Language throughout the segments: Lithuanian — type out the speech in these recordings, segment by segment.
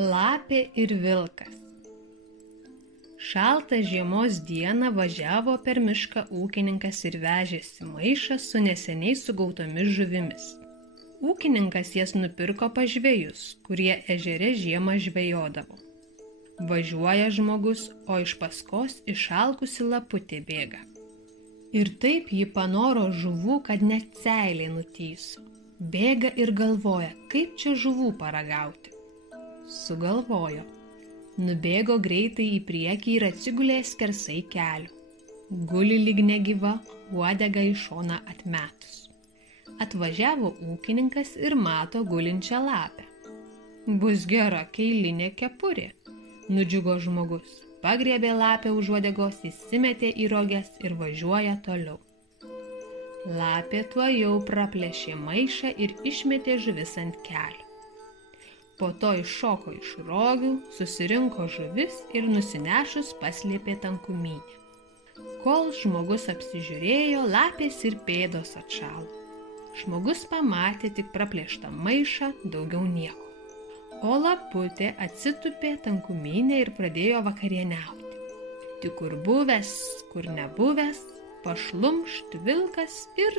Lapė ir vilkas. Šaltą žiemos dieną važiavo per mišką ūkininkas ir vežėsi maišą su neseniai sugautomis žuvimis. Ūkininkas jas nupirko pas žvejus, kurie ežere žiemą žvejodavo. Važiuoja žmogus, o iš paskos išalkusi laputė bėga. Ir taip ji panoro žuvų, kad net seiliai nutyso. Bėga ir galvoja, kaip čia žuvų paragauti. Sugalvojo. Nubėgo greitai į priekį ir atsigulė skersai kelių. Guli lyg negyva, uodegą į šoną atmetus. Atvažiavo ūkininkas ir mato gulinčią lapę. Bus gera keilinė kepurė, nudžiugo žmogus. Pagriebė lapę už uodegos, įsimetė į roges ir važiuoja toliau. Lapė tuojau praplėšė maišą ir išmetė žuvis ant kelių. Po to iššoko iš rogių, susirinko žuvis ir nusinešus paslėpė tankumynę. Kol žmogus apsižiūrėjo, lapės ir pėdos atšalo. Žmogus pamatė tik praplėštą maišą, daugiau nieko. O laputė atsitupė tankumynę ir pradėjo vakarieniauti. Tik kur buvęs, kur nebuvęs, pašlumšt vilkas ir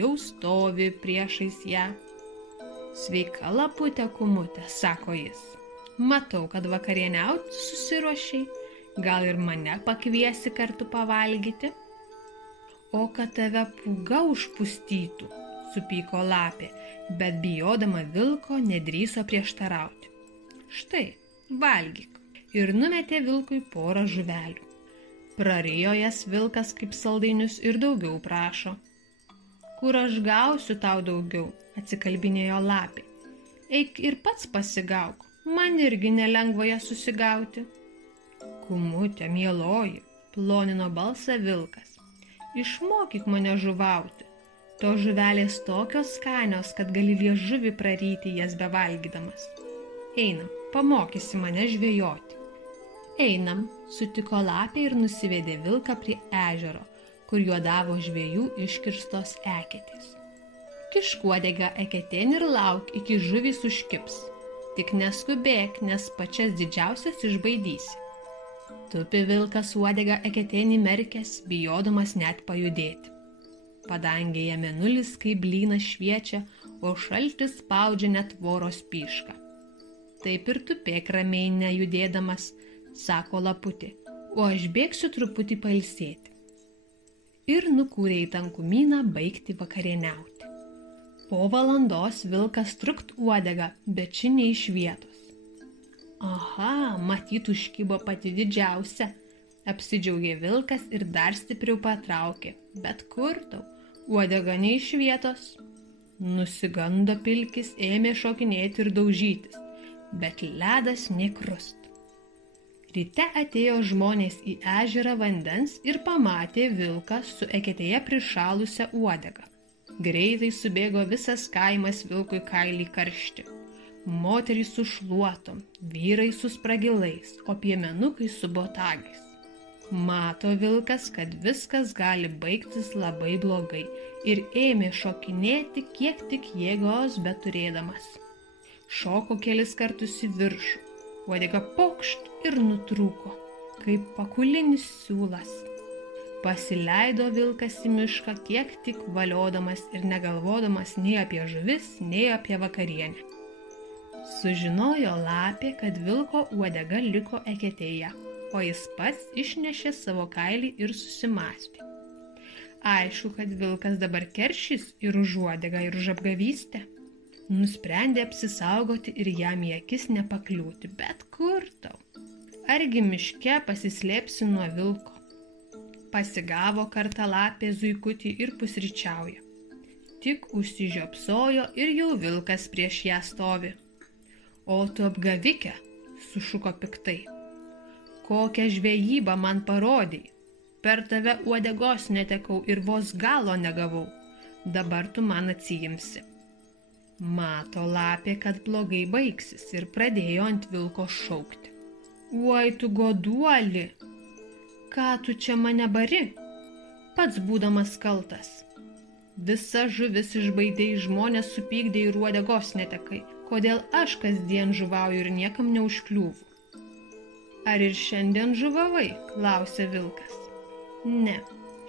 jau stovi priešais ją. Sveika laputė kumutė, sako jis. Matau, kad vakarieniauti susiruošiai, gal ir mane pakviesi kartu pavalgyti? O kad tave pūga užpustytų, supyko lapė, bet bijodama vilko nedrįso prieštarauti. Štai, valgyk. Ir numetė vilkui porą žuvelių. Prarijo jas vilkas kaip saldainius ir daugiau prašo. Kur aš gausiu tau daugiau, atsikalbinėjo lapė. Eik ir pats pasigauk, man irgi nelengva ją susigauti. Kumutė, mieloji, plonino balsą vilkas. Išmokyk mane žuvauti. To žuvelės tokios skanios, kad gali liežuvį praryti jas bevalgydamas. Einam, pamokysi mane žvejoti. Einam, sutiko lapė ir nusivedė vilką prie ežero, kur juodavo žvejų iškirstos eketės. Kišk uodegą eketėn ir lauk, iki žuvys užkibs. Tik neskubėk, nes pačias didžiausias išbaidysi. Tupi vilkas uodegą eketėn įmerkęs, bijodamas net pajudėti. Padangėje mėnulis kaip blynas šviečia, o šaltis spaudžia net tvoros pyšką. Taip ir tupėk ramiai nejudėdamas, sako laputė, o aš bėgsiu truputį pailsėti. Ir nukūrė į tankumyną baigti vakarieniauti. Po valandos vilkas trukt uodegą, bet ši ne iš vietos. Aha, matyt užkibo pati didžiausia, apsidžiaugė vilkas ir dar stipriau patraukė, bet kur tau, uodega ne iš vietos. Nusigando pilkis, ėmė šokinėti ir daužytis, bet ledas nekrust. Ryte atėjo žmonės į ežerą vandens ir pamatė vilką su eketėje prišalusią uodegą. Greitai subėgo visas kaimas vilkui kailį karšti. Moterys su šluotom, vyrai su spragilais, o piemenukai su botagais. Mato vilkas, kad viskas gali baigtis labai blogai ir ėmė šokinėti, kiek tik jėgos beturėdamas. Šoko kelis kartus į viršų. Uodega pokšt ir nutrūko, kaip pakulinis siūlas. Pasileido vilkas į mišką, kiek tik valiodamas ir negalvodamas nei apie žuvis, nei apie vakarienę. Sužinojo lapė, kad vilko uodega liko eketėje, o jis pats išnešė savo kailį ir susimąstė. Aišku, kad vilkas dabar keršys ir už uodegą, ir už apgavystę. Nusprendė apsisaugoti ir jam į akis nepakliūti, bet kur tau? Argi miške pasislėpsi nuo vilko? Pasigavo kartą lapė zuikutį ir pusryčiauja. Tik užsižiopsojo ir jau vilkas prieš ją stovi. O tu apgavikė, sušuko piktai. Kokią žvejybą man parodei? Per tave uodegos netekau ir vos galo negavau. Dabar tu man atsiimsi. Mato lapė, kad blogai baigsis ir pradėjo ant vilko šaukti. Uoj, tu goduoli, ką tu čia mane bari? Pats būdamas kaltas. Visa žuvis išbaidei, žmonės supykdė ir uodegos netekai. Kodėl aš kasdien žuvauju ir niekam neužkliūvu? Ar ir šiandien žuvavai? Klausė vilkas. Ne,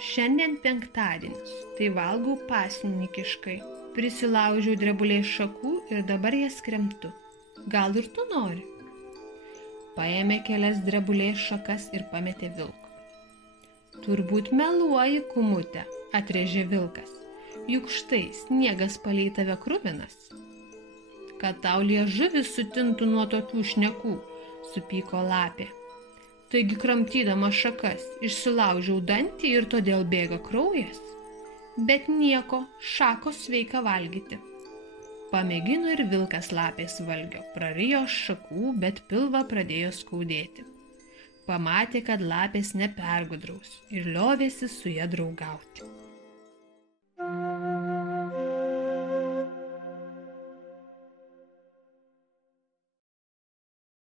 šiandien penktadienis, tai valgau pasnikiškai. Prisilaužiau drebulės šakų ir dabar jas kremtu. Gal ir tu nori? Paėmė kelias drebulės šakas ir pametė vilkui. Turbūt meluoji, kumute, atrėžė vilkas. Juk štai sniegas palei tave kruvinas. Kad tau liežuvis sutintų nuo tokių šnekų, supyko lapė. Taigi kramtydama šakas išsilaužiau dantį ir todėl bėga kraujas. Bet nieko, šakos sveika valgyti. Pamėgino ir vilkas lapės valgio, prarijo šakų, bet pilvą pradėjo skaudėti. Pamatė, kad lapės nepergudraus ir liovėsi su ja draugauti.